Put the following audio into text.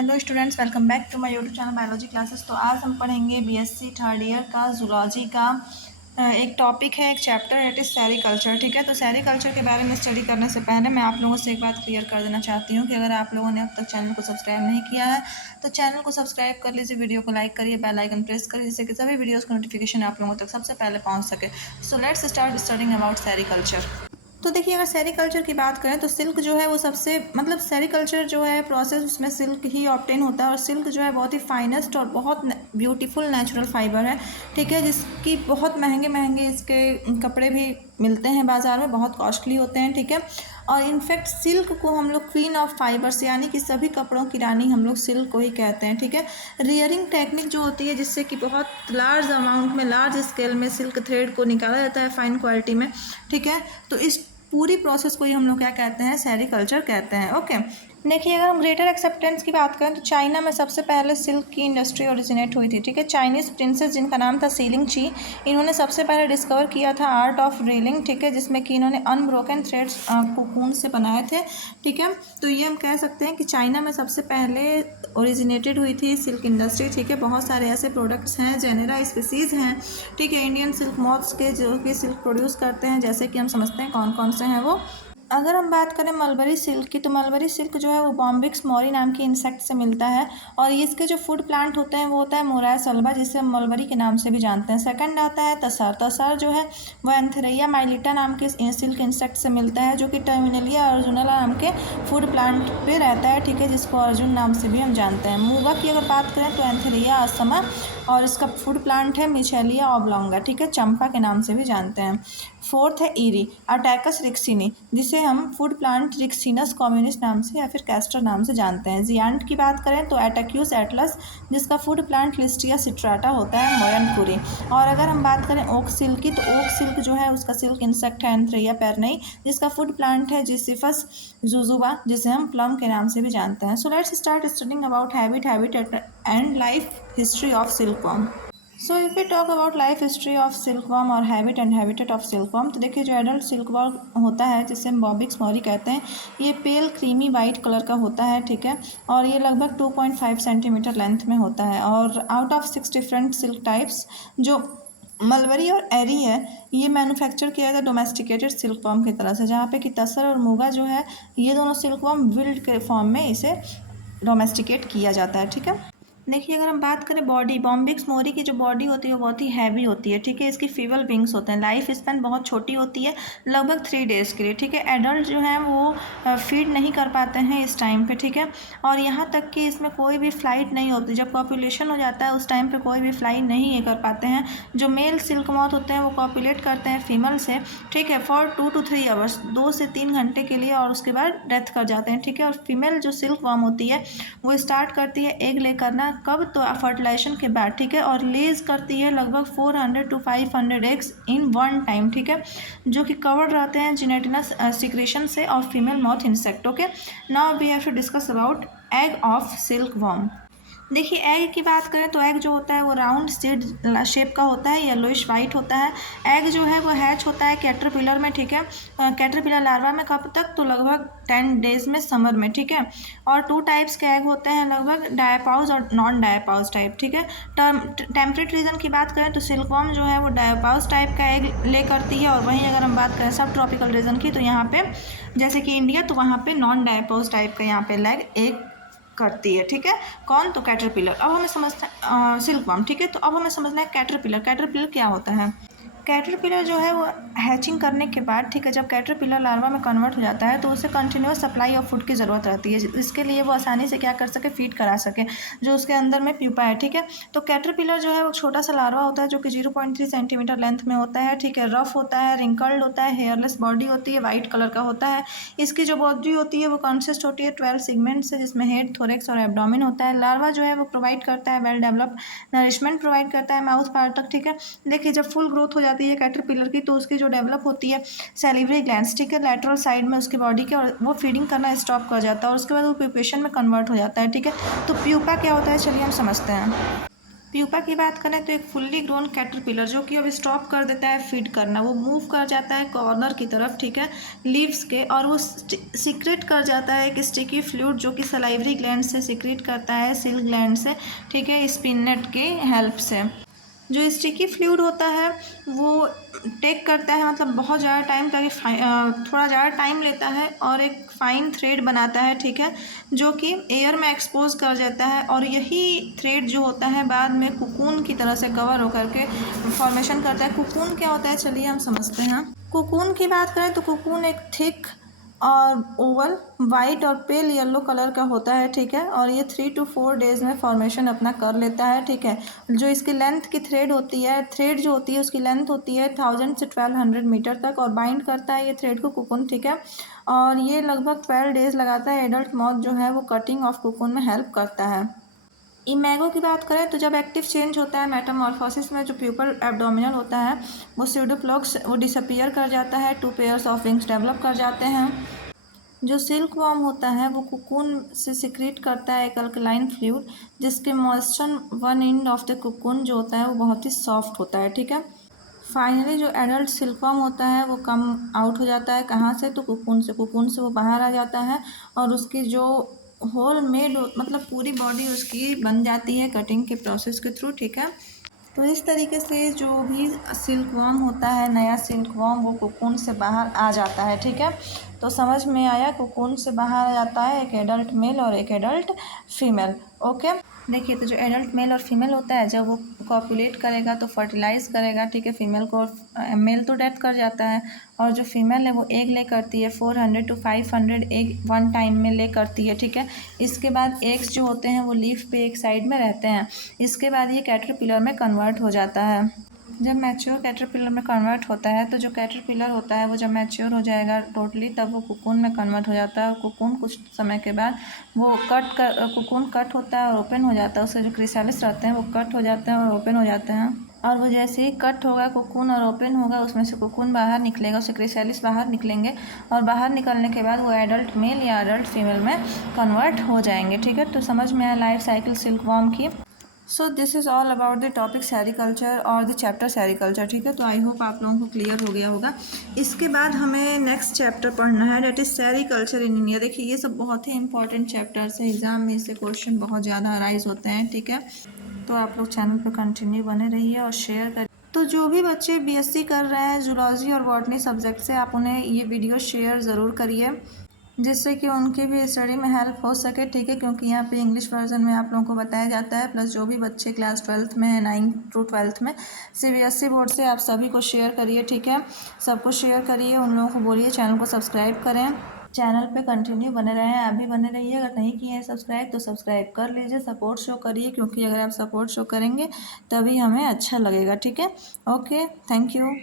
Hello students, welcome back to my YouTube channel biology classes. तो आज हम पढ़ेंगे बीएससी थर्ड ईयर का जूलॉजी का एक टॉपिक है, एक चैप्टर इट इज़ सेरीकल्चर। ठीक है, तो सेरीकल्चर के बारे में स्टडी करने से पहले मैं आप लोगों से एक बात क्लियर कर देना चाहती हूँ कि अगर आप लोगों ने अब तक चैनल को सब्सक्राइब नहीं किया है तो चैनल को सब्सक्राइब कर लीजिए, वीडियो को लाइक करिए, बेल आइकन प्रेस करिए जिससे कि सभी वीडियोज़ का नोटिफिकेशन आप लोगों तक सबसे पहले पहुँच सके। सो let's start studying about sericulture. तो देखिए, अगर सेरीकल्चर की बात करें तो सिल्क जो है वो सबसे सेरीकल्चर जो है प्रोसेस, उसमें सिल्क ही ऑब्टेन होता है और सिल्क जो है बहुत ही फाइनेस्ट और बहुत ब्यूटीफुल नेचुरल फाइबर है। ठीक है, जिसकी बहुत महंगे महंगे इसके कपड़े भी मिलते हैं बाज़ार में, बहुत कॉस्टली होते हैं। ठीक है, और इनफैक्ट सिल्क को हम लोग क्वीन ऑफ फाइबर्स यानी कि सभी कपड़ों की रानी हम लोग सिल्क को ही कहते हैं। ठीक है, रियरिंग टेक्निक जो होती है जिससे कि बहुत लार्ज अमाउंट में, लार्ज स्केल में सिल्क थ्रेड को निकाला जाता है फाइन क्वालिटी में। ठीक है, तो इस पूरी प्रोसेस को ही हम लोग क्या कहते हैं, सेरीकल्चर कहते हैं। ओके, देखिए, अगर हम ग्रेटर एक्सेप्टेंस की बात करें तो चाइना में सबसे पहले सिल्क की इंडस्ट्री ओरिजिनेट हुई थी। ठीक है, चाइनीज़ प्रिंसेस जिनका नाम था सीलिंग ची, इन्होंने सबसे पहले डिस्कवर किया था आर्ट ऑफ रीलिंग। ठीक है, जिसमें कि इन्होंने अनब्रोकन थ्रेड्स कोकून से बनाए थे। ठीक है, तो ये हम कह सकते हैं कि चाइना में सबसे पहले ओरिजिनेटेड हुई थी सिल्क इंडस्ट्री। ठीक है, बहुत सारे ऐसे प्रोडक्ट्स हैं, जेनेरा स्पीसीज़ हैं। ठीक है, इंडियन सिल्क मॉथ्स के जो कि सिल्क प्रोड्यूस करते हैं, जैसे कि हम समझते हैं कौन कौन से हैं वो। अगर हम बात करें मलबरी सिल्क की, तो मलबरी सिल्क जो है वो बॉम्बिक्स मोरी नाम के इंसेक्ट से मिलता है और इसके जो फूड प्लांट होते हैं वो होता है मोरास अल्बा, जिसे हम मलबरी के नाम से भी जानते हैं। सेकंड आता है तसर। तसर जो है वो एंथेरिया माइलिटा नाम के सिल्क इंसेक्ट से मिलता है, जो कि टर्मिनलिया अर्जुनला नाम के फूड प्लांट पे रहता है। ठीक है, जिसको अर्जुन नाम से भी हम जानते हैं। मूगा की अगर बात करें तो एंथेरिया असमा और इसका फूड प्लांट है मिचेलिया ऑब्लोंगा। ठीक है, चंपा के नाम से भी जानते हैं। फोर्थ है ईरी अटैकस रिक्सिनी, जिसे हम फूड प्लांट रिक्सिनस कम्युनिस्ट नाम से या फिर कैस्टर नाम से जानते हैं। जियांट की बात करें तो एटक्यूस एटलस, जिसका फूड प्लांट लिस्टिया सिट्राटा होता है, मोयनकुरी। और अगर हम बात करें ओक सिल्क की, तो ओक सिल्क जो है उसका सिल्क इंसेक्ट है एंथ्रिया पेरनई, जिसका फूड प्लांट है जिसिफस जुजुबा, जिसे हम प्लम के नाम से भी जानते हैं। So let's start studying about habit and life history of silkworm. So if we talk about life history of silkworm और habit and habitat of silkworm, तो देखिए, जो एडल्ट सिल्कवर्म होता है जिसे हम बॉबिक्स मोरी कहते हैं, ये पेल क्रीमी वाइट कलर का होता है। ठीक है, और ये लगभग 2.5 सेंटीमीटर लेंथ में होता है। और out of 6 different silk types, जो मलबरी और एरी है, ये मैन्युफैक्चर किया जाता है डोमेस्टिकेटेड सिल्कवर्म की तरह से, जहाँ पे कि तसर और मूगा जो है ये दोनों सिल्कवर्म विल्ड के फॉर्म में इसे डोमेस्टिकेट किया जाता है। ठीक है, देखिए, अगर हम बात करें बॉडी, बॉम्बिक्स मोरी की जो बॉडी होती है वो बहुत ही हैवी होती है। ठीक है, इसकी फीबल विंग्स होते हैं। लाइफ स्पैन बहुत छोटी होती है, लगभग 3 डेज़ के लिए। ठीक है, एडल्ट जो है वो फीड नहीं कर पाते हैं इस टाइम पे। ठीक है, और यहाँ तक कि इसमें कोई भी फ्लाइट नहीं होती। जब पॉपुलेशन हो जाता है उस टाइम पे कोई भी फ्लाइट नहीं कर पाते हैं। जो मेल सिल्क मॉथ होते हैं वो कॉपुलेट करते हैं फीमेल से। ठीक है, फॉर 2 to 3 आवर्स, 2 से 3 घंटे के लिए, और उसके बाद डेथ कर जाते हैं। ठीक है, और फीमेल जो सिल्क वर्म होती है वो स्टार्ट करती है एग ले करना, कब, तो फर्टिलाइजेशन के बाद। ठीक है, और लेज करती है लगभग 400 to 500 eggs in one time. ठीक है, जो कि कवर्ड रहते हैं जिनेटिनस सिक्रेशन से ऑफ female moth insect. Okay, now we have to discuss about egg of silkworm. देखिए, एग की बात करें तो एग जो होता है वो राउंड सीड शेप का होता है, येलोइश वाइट होता है। एग जो है वो हैच होता है कैटरपिलर में। ठीक है, कैटरपिलर लार्वा में कब तक, तो लगभग 10 डेज में, समर में। ठीक है, और 2 टाइप्स के एग होते हैं, लगभग डायपाउज और नॉन डायपाउज टाइप। ठीक है, टेम्परेट रीजन की बात करें तो सिल्कवर्म जो है वो डायपाउज टाइप का एग ले करती है, और वहीं अगर हम बात करें सब ट्रॉपिकल रीजन की, तो यहाँ पे जैसे कि इंडिया, तो वहाँ पे नॉन डायपाउज टाइप का यहाँ पे लेग एग करती है। ठीक है, कौन, तो कैटरपिलर। अब हमें समझना है सिल्कवर्म। ठीक है, तो अब हमें समझना है कैटरपिलर। कैटरपिलर क्या होता है। कैटरपिलर जो है वो हैचिंग करने के बाद, ठीक है, जब कैटरपिलर लार्वा में कन्वर्ट हो जाता है तो उसे कंटिन्यूस सप्लाई ऑफ फूड की ज़रूरत रहती है, इसके लिए वो आसानी से क्या कर सके, फीड करा सके जो उसके अंदर में प्यूपा है। ठीक है, तो कैटरपिलर जो है वो छोटा सा लार्वा होता है जो कि 0.3 सेंटीमीटर लेंथ में होता है। ठीक है, रफ होता है, रिंकल्ड होता है, हेयरलेस बॉडी होती है, वाइट कलर का होता है। इसकी जो बॉडी होती है वो कंसिस्ट होती है 12 सेगमेंट से, जिसमें हेड, थोरेक्स और एब्डोमेन होता है। लार्वा जो है वो प्रोवाइड करता है वेल डेवलप्ड नरिशमेंट प्रोवाइड करता है माउथ पार्ट तक। ठीक है, देखिए, जब फुल ग्रोथ हो जाती है कैटरपिलर की तो उसकी जो डेवलप होती है सैलिवरी ग्लैंड्स, ठीक है, लैटरल साइड में उसकी बॉडी के, और वो फीडिंग करना स्टॉप कर जाता है और उसके बाद वो प्यूपेशन में कन्वर्ट हो जाता है। ठीक है, तो प्यूपा क्या होता है, चलिए हम समझते हैं। प्यूपा की बात करें तो एक फुल्ली ग्रोन कैटरपिलर जो कि अब स्टॉप कर देता है फीड करना, वो मूव कर जाता है कॉर्नर की तरफ, ठीक है, लीव्स के, और वो सीक्रेट कर जाता है एक स्टिकी फ्लूइड जो कि सलाइवरी ग्लैंड से सीक्रेट करता है, सिल्क ग्लैंड से, ठीक है, स्पिनेट के हेल्प से। जो स्टिकी फ्लूइड होता है वो टेक करता है, मतलब बहुत ज़्यादा टाइम, ताकि थोड़ा ज़्यादा टाइम लेता है और एक फाइन थ्रेड बनाता है, ठीक है, जो कि एयर में एक्सपोज कर जाता है, और यही थ्रेड जो होता है बाद में कुकून की तरह से कवर होकर के फॉर्मेशन करता है। कुकून क्या होता है, चलिए हम समझते हैं। कुकून की बात करें तो कुकून एक थिक और ओवल वाइट और पेल येलो कलर का होता है, ठीक है, और ये 3 to 4 डेज में फॉर्मेशन अपना कर लेता है, ठीक है। जो इसकी लेंथ की थ्रेड होती है, थ्रेड जो होती है उसकी लेंथ होती है 1000 से 1200 मीटर तक, और बाइंड करता है ये थ्रेड को कुकुन, ठीक है, और ये लगभग 12 डेज लगाता है। एडल्ट मॉथ जो है वो कटिंग ऑफ कुकुन में हेल्प करता है। इमेगो की बात करें तो जब एक्टिव चेंज होता है मेटामॉर्फोसिस में, जो प्यूपल एब्डोमिनल होता है वो स्यूडोप्लॉक्स वो डिसअपियर कर जाता है, 2 पेयर्स ऑफ विंग्स डेवलप कर जाते हैं। जो सिल्क वॉर्म होता है वो कुकून से सिक्रीट करता है एक अल्कलाइन फ्लूइड, जिसके moisture one end of the cocoon जो होता है वो बहुत ही सॉफ्ट होता है, ठीक है। फाइनली जो एडल्ट सिल्कवॉर्म होता है वो कम आउट हो जाता है, कहाँ से, तो कुकून से वो बाहर आ जाता है, और उसकी जो होल मेड मतलब पूरी बॉडी उसकी बन जाती है कटिंग के प्रोसेस के थ्रू, ठीक है। तो इस तरीके से जो भी सिल्कवॉर्म होता है, नया सिल्कवॉर्म, वो कोकून से बाहर आ जाता है, ठीक है। तो समझ में आया, कोकून से बाहर आ जाता है एक एडल्ट मेल और एक एडल्ट फीमेल। ओके, देखिए, तो जो एडल्ट मेल और फीमेल होता है, जब वो कॉपुलेट करेगा तो फर्टिलाइज करेगा, ठीक है, फीमेल को, मेल तो डेथ कर जाता है, और जो फीमेल है वो एग ले करती है, 400 to 500 एग वन टाइम में ले करती है, ठीक है। इसके बाद एग्स जो होते हैं वो लीफ पे एक साइड में रहते हैं। इसके बाद ये कैटरपिलर में कन्वर्ट हो जाता है। जब मैच्योर कैटरपिलर में कन्वर्ट होता है तो जो कैटरपिलर होता है वो जब मैच्योर हो जाएगा टोटली, तब वो कुकून में कन्वर्ट हो जाता है, और कुकून कुछ समय के बाद वो कुकून कट होता है और ओपन हो जाता है, उससे जो क्रिसालिस रहते हैं वो कट हो जाते हैं और ओपन हो जाते हैं, और वो जैसे ही कट होगा कुकून और ओपन होगा, उसमें से कुकून बाहर निकलेगा, उससे क्रिसालिस बाहर निकलेंगे, और बाहर निकलने के बाद वो एडल्ट मेल या एडल्ट फीमेल में कन्वर्ट हो जाएंगे, ठीक है। तो समझ में आया लाइफ साइकिल सिल्कवॉर्म की। So this is all about the topic sericulture और द चैप्टर सेरिकल्चर, ठीक है। तो आई होप आप लोगों को क्लियर हो गया होगा। इसके बाद हमें नेक्स्ट चैप्टर पढ़ना है, that is sericulture in India. देखिए, ये सब बहुत ही इंपॉर्टेंट चैप्टर्स है, एग्जाम में इससे क्वेश्चन बहुत ज़्यादा अराइज होते हैं, ठीक है। तो आप लोग चैनल पर कंटिन्यू बने रहिए और शेयर करिए। तो जो भी बच्चे बीएससी कर रहे हैं जूलॉजी और बॉटनी सब्जेक्ट से, आप उन्हें ये वीडियो शेयर ज़रूर करिए, जिससे कि उनकी भी स्टडी में हेल्प हो सके, ठीक है, क्योंकि यहाँ पे इंग्लिश वर्जन में आप लोगों को बताया जाता है, प्लस जो भी बच्चे क्लास 12th में है, 9 to 12th में सीबीएसई बोर्ड से, आप सभी को शेयर करिए, ठीक है, सबको शेयर करिए, उन लोगों को बोलिए चैनल को सब्सक्राइब करें, चैनल पे कंटिन्यू बने रहें, आप भी बने रहिए। अगर नहीं किए हैं सब्सक्राइब तो सब्सक्राइब कर लीजिए, सपोर्ट शो करिए, क्योंकि अगर आप सपोर्ट शो करेंगे तभी हमें अच्छा लगेगा, ठीक है। Okay, thank you.